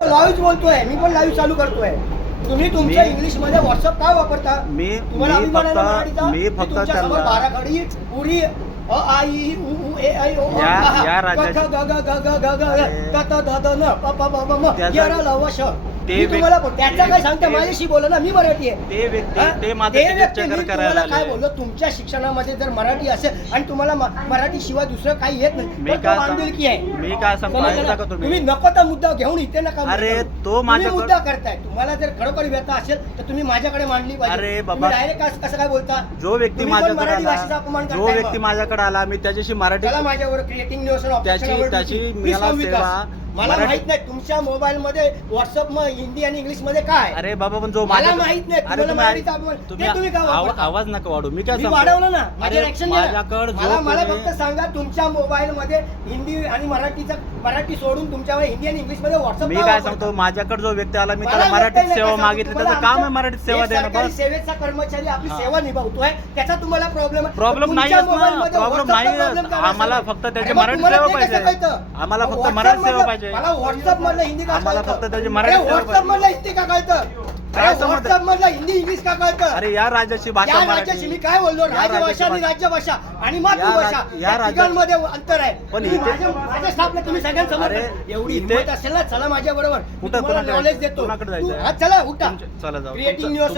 Live बोलतोय, मी पण live चालू करतोय. तुम्ही तुमच्या इंग्लिश मध्ये व्हॉट्सअप काय वापरता? तुम्हाला अभिमान आहे ना मराठीचा? मी फक्त तुमच्या समोर त्यांना बाराखडी पुरी अ आ इ उ ऊ ए ऐ ओ या ग राज्याची ग ग ग ग ग ग त त ध ध न प प ब म त्याचा- यारा लव श. ते मी तुम्हाला त्याचा काय सांगते, ते- माझ्याशी बोला ना, मी मराठी आहे. ते व्यक्ती हा? ते माझं ते तिकीट व्यक्ती, चेकर मी करायला तुम्हाला काय आले. बोललो, तुमच्या शिक्षणामध्ये जर मराठी असेल आणि तुम्हाला मराठी शिवाय दुसरं काही येत नाही, मी तर तो काय बांधिलकी आहे. मी काय सांगतो समजलं ऐका ना? का तुम्ही? तुम्ही नको तर मुद्दा घेऊन इथे नका. अरे, तो तुम्ही माझ्याकडे- मुद्दा करताय. तुम्हाला जर खरोखर व्यथा असेल तर तुम्ही माझ्याकडे मांडली पाहिजे. अरे बाबा, डायरेक्ट कसं काय बोलता? जो व्यक्ती तुम्ही पण माझ्याकडे मराठी भाषेचा आला, अपमान जो करताय व्यक्ती मग. माझ्याकडे आला, मी त्याच्याशी मराठी त्याला माझ्यावर क्रिएटिंग न्यूज त्याची मला सेवा मला मराठी- माहित नाही तुमच्या मोबाईल मध्ये व्हॉट्सअप मध्ये हिंदी आणि इंग्लिश मध्ये काय. अरे बाबा, पण जो मला माहित नाही. अरे तुम्हाला मराठीचा अपमान- ते तुम्ही का वापरता? आवाज नका वाढू. मी काय मी सांगतो? वाढवलं ना, माझ्या अरे, ऍक्शन माझ्याकडे जो मला कोणी- फक्त सांगा, तुमच्या मोबाईल मध्ये हिंदी आणि मराठी सोडून तुमच्यावर हिंदी आणि इंग्लिश मध्ये व्हॉट्सअप मी काय सांगतो, माझ्याकडे जो व्यक्ती आला, मी त्याला मराठीत सेवा मागितली, त्याचं काम आहे मराठीत सेवा देणं. बस सेवेचा कर्मचारी आपली हा. सेवा निभावतोय, त्याचा तुम्हाला प्रॉब्लेम प्रॉब्लेम नाही प्रॉब्लेम नाही. आम्हाला फक्त त्याची मराठी सेवा पाहिजे. आम्हाला फक्त मराठी सेवा पाहिजे. मला व्हॉट्सअप मधलं हिंदी का आम्हाला कळतं? फक्त त्याची मराठी सेवा व्हॉट्सअप पाहिजे. मधलं हिंदी का कळतं? काय समजतं? व्हॉट्सअप मधलं हिंदी इंग्लिश का कळतं? अरे, या राज्याची भाषा या मराठी. राज्याची मी काय बोललो, या राजभाषा राज्याची आणि भाषा- राज्यभाषा आणि मातृभाषा या या राज्यात- तिघांमध्ये अंतर आहे. पण तुम्ही इथे- माझ्या स्टाफला तुम्ही सगळ्यांसमोर अरे, एवढी इथे- हिंमत असेल ना, चला माझ्या बरोबर, कुठं- कुणाकडे नॉलेज जायचं? देतो. कुणाकडे तू- जायचं? हा, चला उठा. चला जाऊ. क्रिएटिंग न्यूज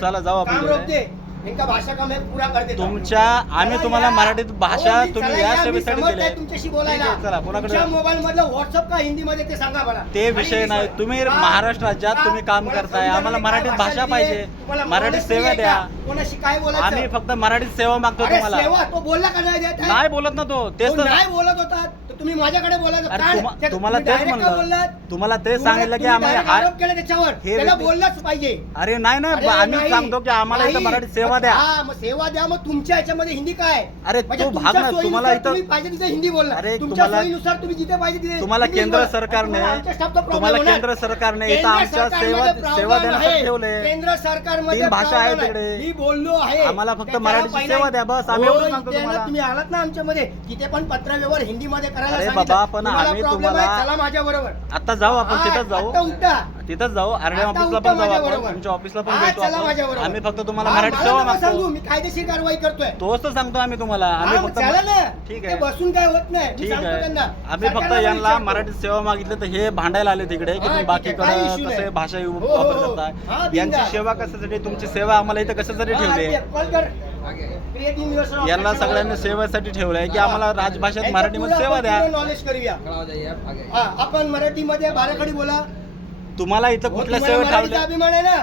चला जाऊ आपण काम तिकडे. रोकते इनका भाषा का मैं पूरा कर देता हूं. तुमच्या आम्ही तुम्हाला मराठीत भाषा हो, मी तुम्ही चला या या, मी सेवेसाठी समर्थ दिली आहे तुमच्याशी बोलायला. ठीक आहे, चला, कोणाकडे- तुमच्या मोबाईल मधलं व्हॉट्सअप का हिंदी मध्ये ते सांगा मला. ते आणि विषय नाही. इंग्लिश तुम्ही मध्ये. महाराष्ट्र राज्यात का? तुम्ही काम तुम्हाला करताय, संविधानाने आम्हाला काय मराठीत भाषा दिली आहे? पाहिजे. तुम्हाला मराठीत knowledge सेवा नाहीये द्या. का? कोणाशी काय बोलायचं? आम्ही फक्त मराठीत सेवा मागतो अरे तुम्हाला. सेवा तो बोलला का नाही देत आहे? नाही बोलत ना तो. तेच तो तर नाही बोलत होता तर तुम्ही माझ्याकडे बोलायचं अरे, काय? तुम्हाला तुम्ही तेच direct का म्हणलं. बोललात? तुम्हाला तेच सांगितलं की आम्ही direct आरोप केला त्याच्यावर. हे त्याला व्यक्ती- बोललाच पाहिजे. अरे नाही अरे नाही, आम्ही नाही, सांगतो की आम्हाला इथं नाही. मराठीत सेवा द्या. हा, मग सेवा द्या. मग तुमच्या याच्यामध्ये हिंदी काय? अरे, म्हणजे तो तुमच्या भाग ना, सोयीनुसार तुम्हाला इथं- तुम्ही पाहिजे तिथे हिंदी बोलला. अरे, तुमच्या तुम्हाला- सोयीनुसार तुम्ही जिथे पाहिजे तिथे तुम्हाला इंग्लिश केंद्र बोला. सरकारने आमच्या स्टाफचा problem तुम्हाला होणार. केंद्र सरकारने इथं केंद्र आमच्या सरकारमध्ये सेवा प्रावधान देण्यासाठी आहे. ठेवले. केंद्र सरकारमध्ये तीन भाषा आहे प्रावधान तिकडे. मी बोललो आहे. आम्हाला फक्त त्याच्यावर मराठीची पहिला- सेवा द्या, बस. आम्ही हो, एवढं सांगतो इथे ना तुम्हाला. तुम्ही आलात ना आमच्यामध्ये, तिथे पण पत्रव्यवहार हिंदी मध्ये करायला अरे सांगितलं. बाबा, पण तुम्हाला आम्ही problem आहे, तुम्हाला- चला माझ्या बरोबर. आता जाऊ आपण, तिथंच आता जाऊ. उठा. तिथंच जाऊ. आरडीएम आता ऑफिसला उठा पण जाऊ आपण. माझ्याबरोबर. तुमच्या ऑफिसला पण हा, भेटू चला आपण. माझ्याबरोबर. आम्ही फक्त तुम्हाला हा, मराठी मला सेवा नका सांगू, मागतो. मी कायदेशीर कारवाई करतोय. तोच तर सांगतो आम्ही तुम्हाला. आम्ही हा, फक्त चला ना. ठीक ते आहे, बसून काय होत नाही. मी ठीक सांगतो आहे. त्यांना. आम्ही फक्त सरकारला यांना विचारतो. मराठी सेवा मागितली तर हे भांडायला आले तिकडे की हा, तुम्ही ठीक आहे, काही बाकीकडे issue कसे नाही. भाषा हो, वापर हो. हा, करताय. बिंदास. यांची सेवा कशासाठी, तुमची सेवा आम्हाला इथं कशासाठी ठेवली आहे? कॉल कर. क्रिएटिव्ह न्यूज यांना सगळ्यांनी सेवेसाठी ठेवलंय की आम्हाला राजभाषेत मराठीमध्ये सेवा द्या. नॉलेज करूया. हा, आपण मराठीमध्ये बाराखडी बोला. तुम्हाला इथं हो, कुठल्या तुम्हाला सेवा मराठीचा ठेवल्या? अभिमान आहे ना.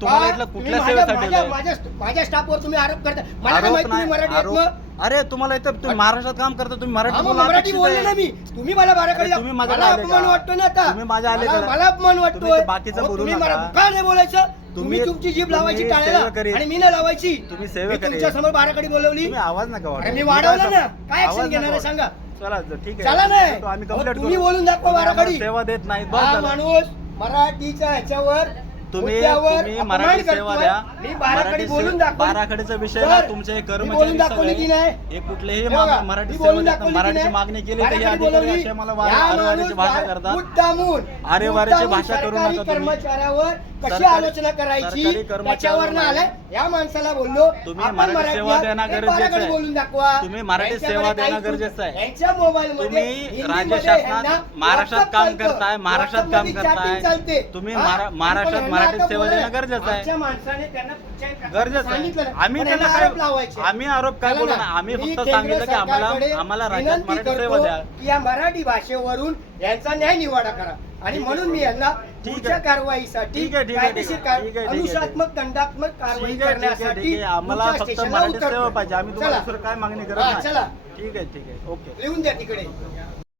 तुम्हाला हा, इथलं तुम्ही कुठल्या माझ्या- सेवेसाठी माझ्या- ठेवलंय? माझ्या स्टाफवर तुम्ही आरोप करता. मला काय आरोप माहिती तुम्ही नाही, मराठी आहेत आरोप. मग? अरे, तुम्हाला इथं तुम्ही महाराष्ट्रात काम करता, तुम्ही हा, मराठी मग बोला मराठी अपेक्षित बोलले ना आहे. मी. तुम्ही मला बाराखडी अरे, तुम्ही माझ्याकडे मला आले अपमान का? वाटतो ना आता. तुम्ही माझ्या आले का? मला अपमान तुम्ही वाटतोय. ते बाकीचं अहो, बोलू तुम्ही नका. का नाही बोलायचं? तुम्ही तुम्ही- तुमची जीभ तुम्ही लावायची सेवा टाळायला करीत. आणि मी नाही लावायची. तुम्ही सेवा मी करीत. तुमच्या समोर बाराखडी बोलवली. तुम्ही आवाज नका अरे, वाढवू. मी वाढवलं ना. काय आवाज ऍक्शन घेणार आहे नका सांगा. वाढवू. चला ठीक चला आहे. नाही. तो आम्ही अहो, कंप्लेंट तुम्ही करू. बोलून दाखवा तुम्ही आम्हाला बाराखडी. सेवा देत नाहीत. बस हा झालं. माणूस मराठीच्या ह्याच्यावर तुम्ही मुद्द्यावर तुम्ही अपमान मराठी सेवा करतोय. द्या. मी बाराखडी मराठी बोलून सेवा- दाखवली. बाराखडीचा विषय सर, ना तुमचे मी कर्मचारी बोलून दाखवली की सगळे नाही? हे कुठलेही हे बघा, मराठी मी सेवा बोलून देतात. दाखवली की मराठीची नाही? मागणी केली तर हे बाराखडी अधिकारी बोलवली. असे मला या आरवारीची माणूस भाषा करतात. मुद्दामून आरेवारीची भाषा करू नका सरकारी तुम्ही. कर्मचाऱ्यावर कशी सरकारी- आलोचना करायची सरकारी कर्मचाऱ्यावर त्याच्यावर नाही. आलाय. या माणसाला बोललो तुम्ही आपण मराठी मराठी सेवा आहात, देणं हे गरजेचं बाराखडी आहे. बोलून दाखवा. तुम्ही मराठी यांच्याकडे सेवा देणं काहीच गरजेचं आहे. यांच्या मोबाईल मध्ये तुम्ही हिंदीमध्ये राज्य शासनात यांना महाराष्ट्रात WhatsApp काम चालतं. करताय, महाराष्ट्रात काम WhatsApp मध्ये करताय. chatting चालते. तुम्ही हा? महाराष्ट्रात पण मराठी यांना सेवा आता देणं गरजेचं आहे. आजच्या माणसाने त्यांना पुढच्या गरजेचं सांगितलं आहे. ना. आम्ही पण त्यांना यांना काय आरोप लावायचे. आम्ही आरोप काय चला बोलू ना. ना. आम्ही मी फक्त केंद्र सांगितलं की सरकारकडे आम्हाला राज्यात विनंती मराठी सेवा करतो द्या. की या मराठी भाषेवरून यांचा न्याय निवाडा करा आणि म्हणून मी यांना ठीक पुढच्या आहे. कारवाईसाठी ठीक आहे, ठीक आहे, कायदेशीर ठीक आहे, ठीक आहे, ठीक आहे. अनुशासनात्मक दंडात्मक कारवाई ठीक आहे, ठीक आहे, करण्यासाठी ठीक आहे. आम्हाला पुढच्या फक्त स्टेशनला मराठी उतरतो. सेवा पाहिजे. आम्ही तुम्हाला चला. दुसरं काय मागणी करत हा, नाही. चला ठीक आहे, ठीक आहे. ओके. लिहून द्या तिकडे.